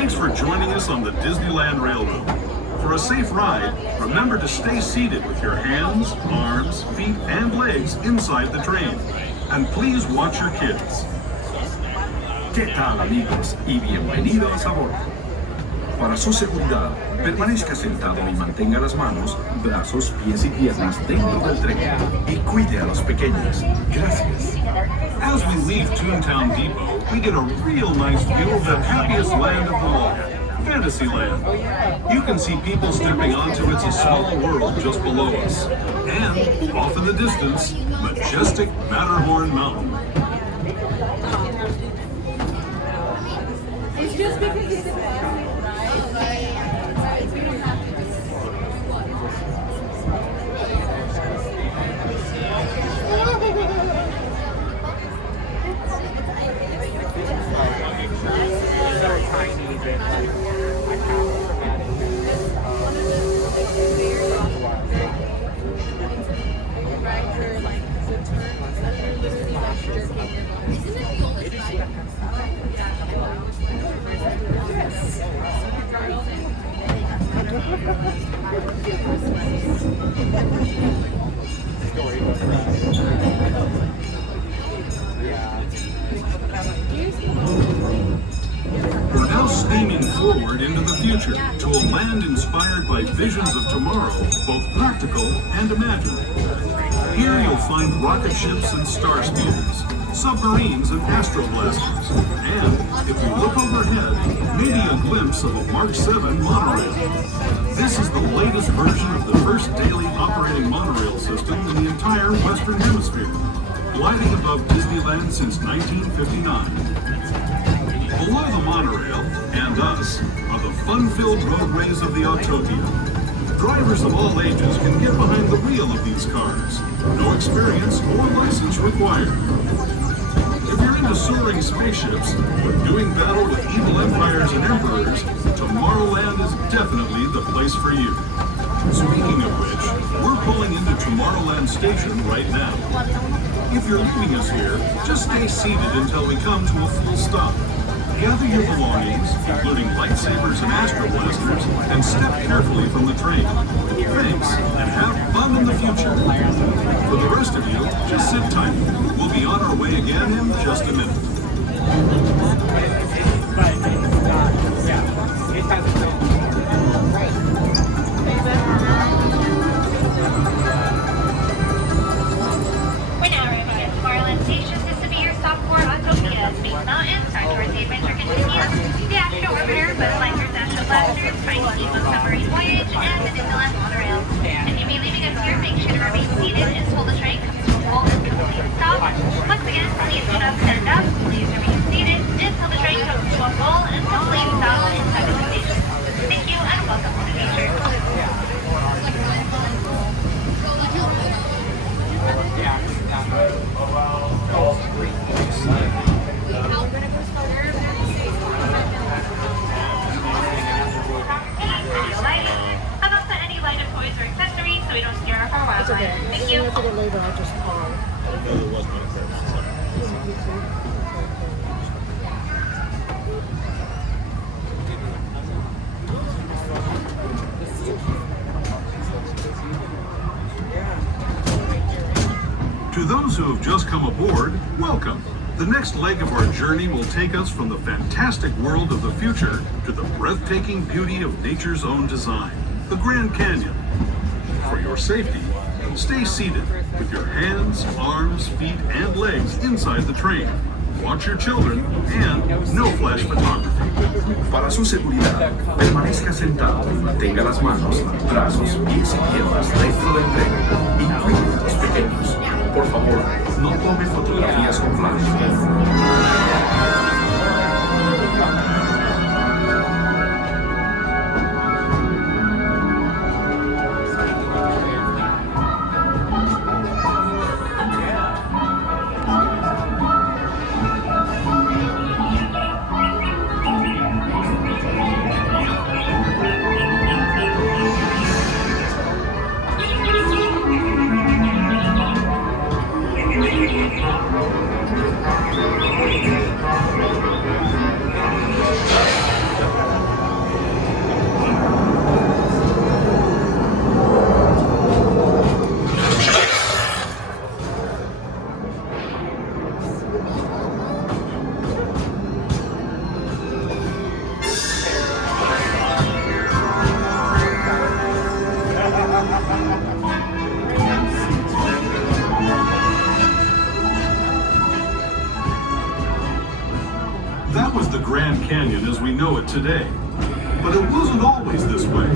Thanks for joining us on the Disneyland Railroad. For a safe ride, remember to stay seated with your hands, arms, feet, and legs inside the train. And please watch your kids. ¿Qué tal, amigos? Y bienvenidos a bordo. Para su seguridad, permanezca sentado y mantenga las manos, brazos, pies y piernas dentro del tren. Y cuide a los pequeños. Gracias. As we leave Toontown Depot, we get a real nice view of the happiest land of them all, Fantasyland. You can see people stepping onto It's a Small World just below us. And, off in the distance, majestic Matterhorn Mountain. It's just because it's a plastic, right? We don't have to do We're now steaming forward into the future to a land inspired by visions of tomorrow, both practical and imagined. Here you'll find rocket ships and star speeders, submarines and astroblasters, and, if you look overhead, maybe a glimpse of a Mark 7 monorail. This is the latest version of the first daily operating monorail system in the entire Western Hemisphere, gliding above Disneyland since 1959. Below the monorail, and us, are the fun-filled roadways of the Autopia. Drivers of all ages can get behind the wheel of these cars. No experience or license required. If you're into soaring spaceships, but doing battle with evil empires and emperors, Tomorrowland is definitely the place for you. Speaking of which, we're pulling into Tomorrowland Station right now. If you're leaving us here, just stay seated until we come to a full stop. Gather your belongings, including lightsabers and astroblasters, and step carefully from the train. Thanks, and have fun in the future. For the rest of you, just sit tight. We'll be on our way again in just a minute. We're now arriving at Tomorrowland Station. This will be your stop for Autopia. Space Mountain, start towards the adventure continues. The Astro Orbiter, Buzz Astro Blasters, trying to keep on submarine voyage, and the Disneyland monorail. If you be leaving us here, make sure to remain seated until the train comes to a full and complete stop. Once again, please do not stand up. Please remain seated until the train comes to a full and complete stop inside the station. Thank you and welcome to the future. I've not put any lighted toys or accessories so we don't scare off our wildlife. Thank you. To those who have just come aboard, welcome. The next leg of our journey will take us from the fantastic world of the future to the breathtaking beauty of nature's own design, the Grand Canyon. For your safety, stay seated with your hands, arms, feet, and legs inside the train. Watch your children and no flash photography. Para su seguridad, permanezca sentado y mantenga las manos, brazos, pies y piernas dentro del tren. Y cuide a los pequeños. Por favor, no tome fotografías con flash. That was the Grand Canyon as we know it today. But it wasn't always this way.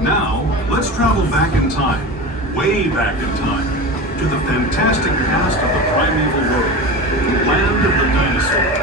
Now, let's travel back in time, way back in time, to the fantastic past of the primeval world, the land of the dinosaurs.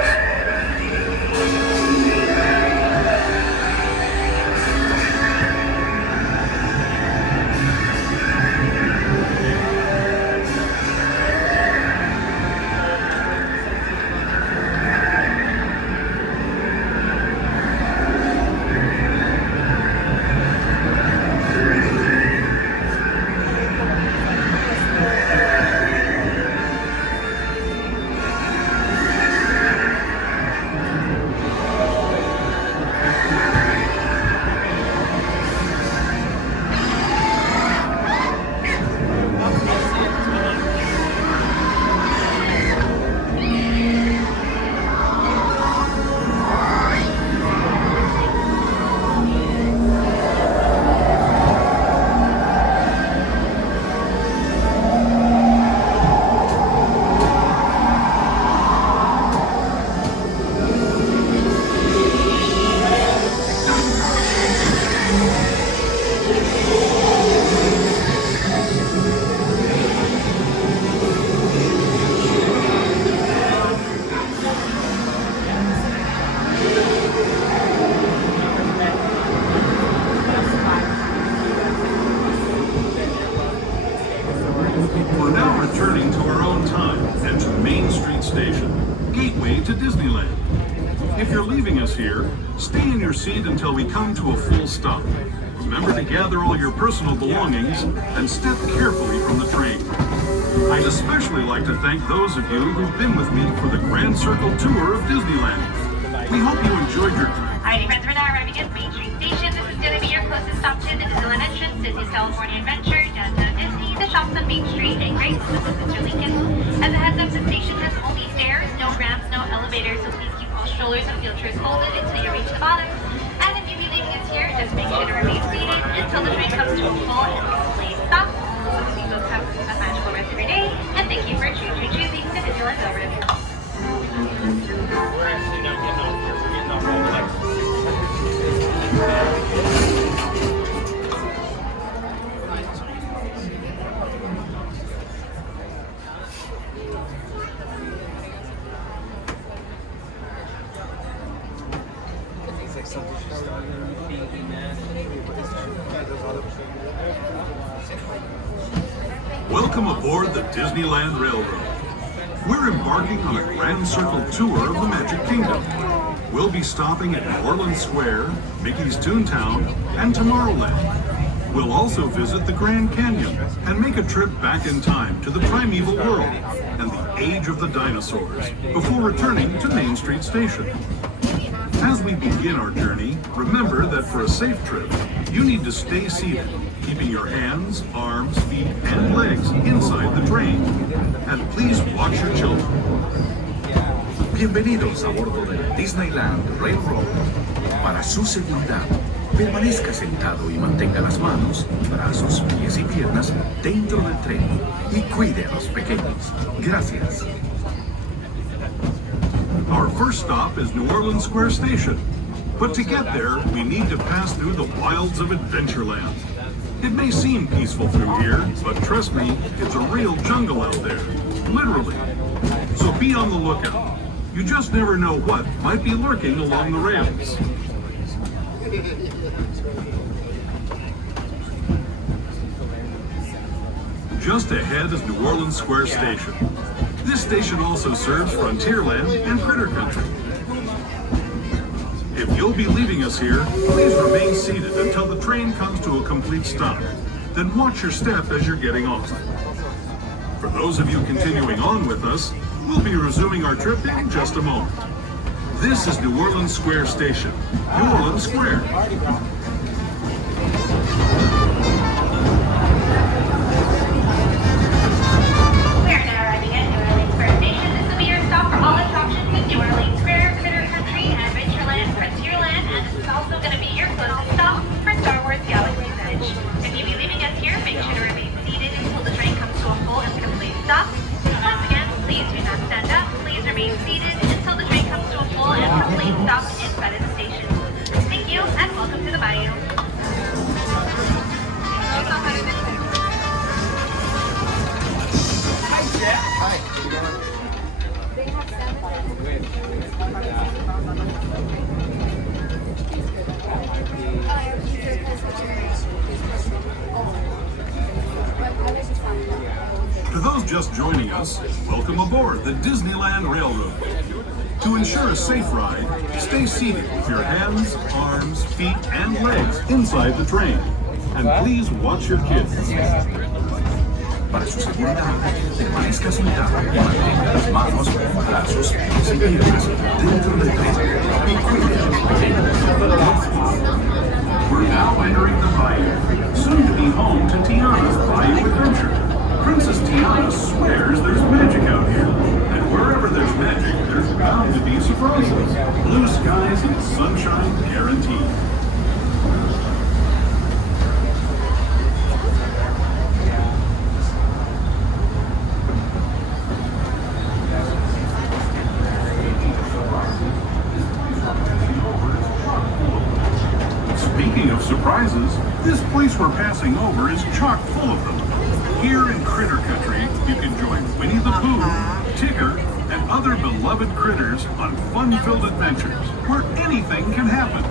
We're now returning to our own time and to Main Street Station, gateway to Disneyland. If you're leaving us here, stay in your seat until we come to a full stop. Remember to gather all your personal belongings and step carefully from the train. I'd especially like to thank those of you who've been with me for the Grand Circle tour of Disneyland. We hope you enjoyed your trip. Alrighty friends, we're now arriving at Main Street Station. This is going to be your closest stop to the Disneyland entrance, Disney's California Adventure, Downtown Disney, the shops on Main Street, and Grace. This is Mr. Lincoln. As a heads up, the station has only stairs, no ramps, no elevators, so please keep all strollers and wheelchairs folded until you reach the bottom. And if you be leaving us here, just make sure to remain seated until the train comes to a full and complete stop. Hope you folks have a magical rest of your day, and thank you for choosing the Disneyland Railroad. Welcome aboard the Disneyland Railroad. We're embarking on a Grand Circle tour of the Magic Kingdom. We'll be stopping at New Orleans Square, Mickey's Toontown, and Tomorrowland. We'll also visit the Grand Canyon and make a trip back in time to the primeval world and the age of the dinosaurs before returning to Main Street Station. As we begin our journey, remember that for a safe trip, you need to stay seated, keeping your hands, arms, feet, and legs inside the train. And please watch your children. Bienvenidos a bordo del Disneyland Railroad. Para su seguridad, permanezca sentado y mantenga las manos, brazos, pies y piernas dentro del tren y cuide a los pequeños. Gracias. Our first stop is New Orleans Square Station. But to get there, we need to pass through the wilds of Adventureland. It may seem peaceful through here, but trust me, it's a real jungle out there. Literally. So be on the lookout. You just never know what might be lurking along the rails. Just ahead is New Orleans Square Station. This station also serves Frontierland and Critter Country. If you'll be leaving us here, please remain seated until the train comes to a complete stop. Then watch your step as you're getting off. For those of you continuing on with us, we'll be resuming our trip in just a moment. This is New Orleans Square Station, New Orleans Square. Once again, please do not stand up. Please remain seated until the train comes to a full and stop inside of the station. Thank you, and welcome to the bayou. To those just joining us, welcome aboard the Disneyland Railroad. To ensure a safe ride, stay seated with your hands, arms, feet, and legs inside the train. And please watch your kids. Para su seguridad, permanezca sentado y mantenga las manos, brazos, pies y piernas dentro del tren y cuide a los pequeños. We're now entering the bayou, soon to be home to Tiana's Bayou Adventure. Princess Tiana swears there's magic out here. And wherever there's magic, there's bound to be surprises. Blue skies and sunshine guaranteed. Speaking of surprises, this place we're passing over is chock full of them. Here in Critter Country, you can join Winnie the Pooh, Tigger, and other beloved critters on fun-filled adventures where anything can happen.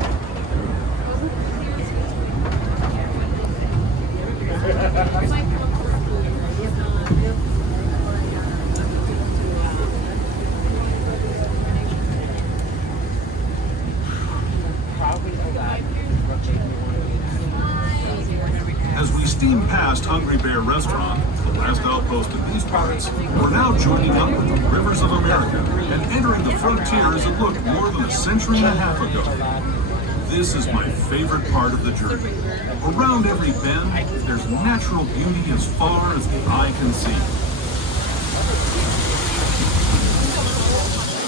As we steam past Hungry Bear Restaurant, the last outpost in these parts, we're now joining up with the rivers of America and entering the frontier as it looked more than a century and a half ago. This is my favorite part of the journey. Around every bend, there's natural beauty as far as the eye can see.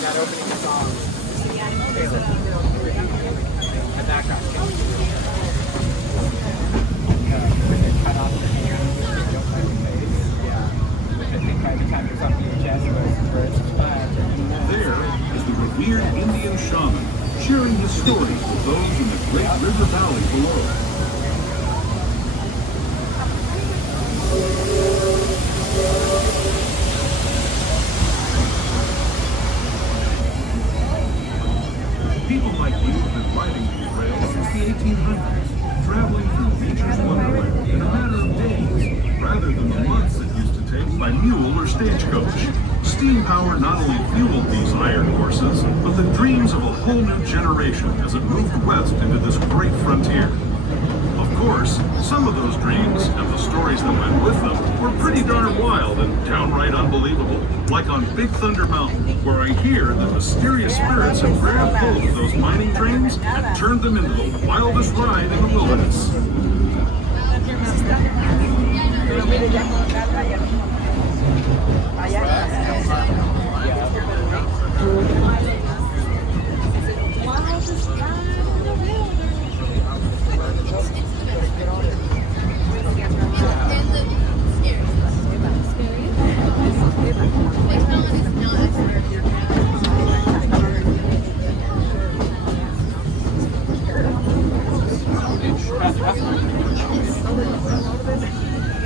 Not opening the song. A background. Cut off the hair, they don't let the face. Yeah. Which I think by the time it's on VHS where it's There is the revered Indian shaman sharing his stories with those in the great river valley below. People like you have been riding these rails since the 1800s, traveling through nature's wonderland in a matter of days, rather than the months it used to take by mule or stagecoach. Steam power not only fueled these iron horses, but the dreams of a whole new generation as it moved west into this great frontier. Of course, some of those dreams and the stories that went with them were pretty darn wild and downright unbelievable, like on Big Thunder Mountain, where I hear that mysterious spirits have grabbed hold of those mining trains and turned them into the wildest ride in the wilderness.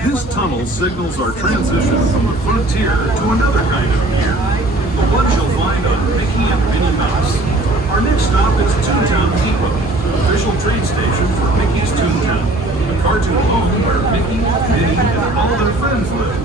This tunnel signals our transition from the frontier to another kind of pier, the ones you'll find on Mickey and Minnie Mouse. Our next stop is Toontown Depot, official train station for Mickey's Toontown, the cartoon home where Mickey, Minnie, and all their friends live.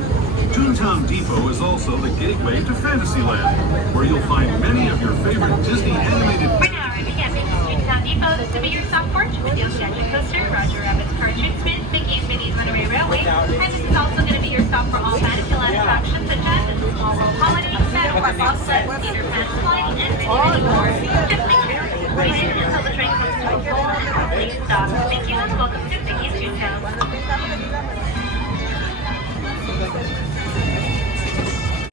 Toontown Depot is also the gateway to Fantasyland, where you'll find many of your favorite Disney animated... We're now arriving at Mickey's Toontown Depot. This will be your stop porch with the Oceanic Coaster, Roger Rabbit's Cartoon Spin, Mickey and Minnie's Runaway Railway, and this is also going to be your stop for all Fantasyland attractions such as the Small World Holiday, Santa Claus Set, Peter Pan Slide, and many, many more. Just make sure you're waiting until the train comes to a full and complete stop. Thank you and welcome to Mickey's Toontown.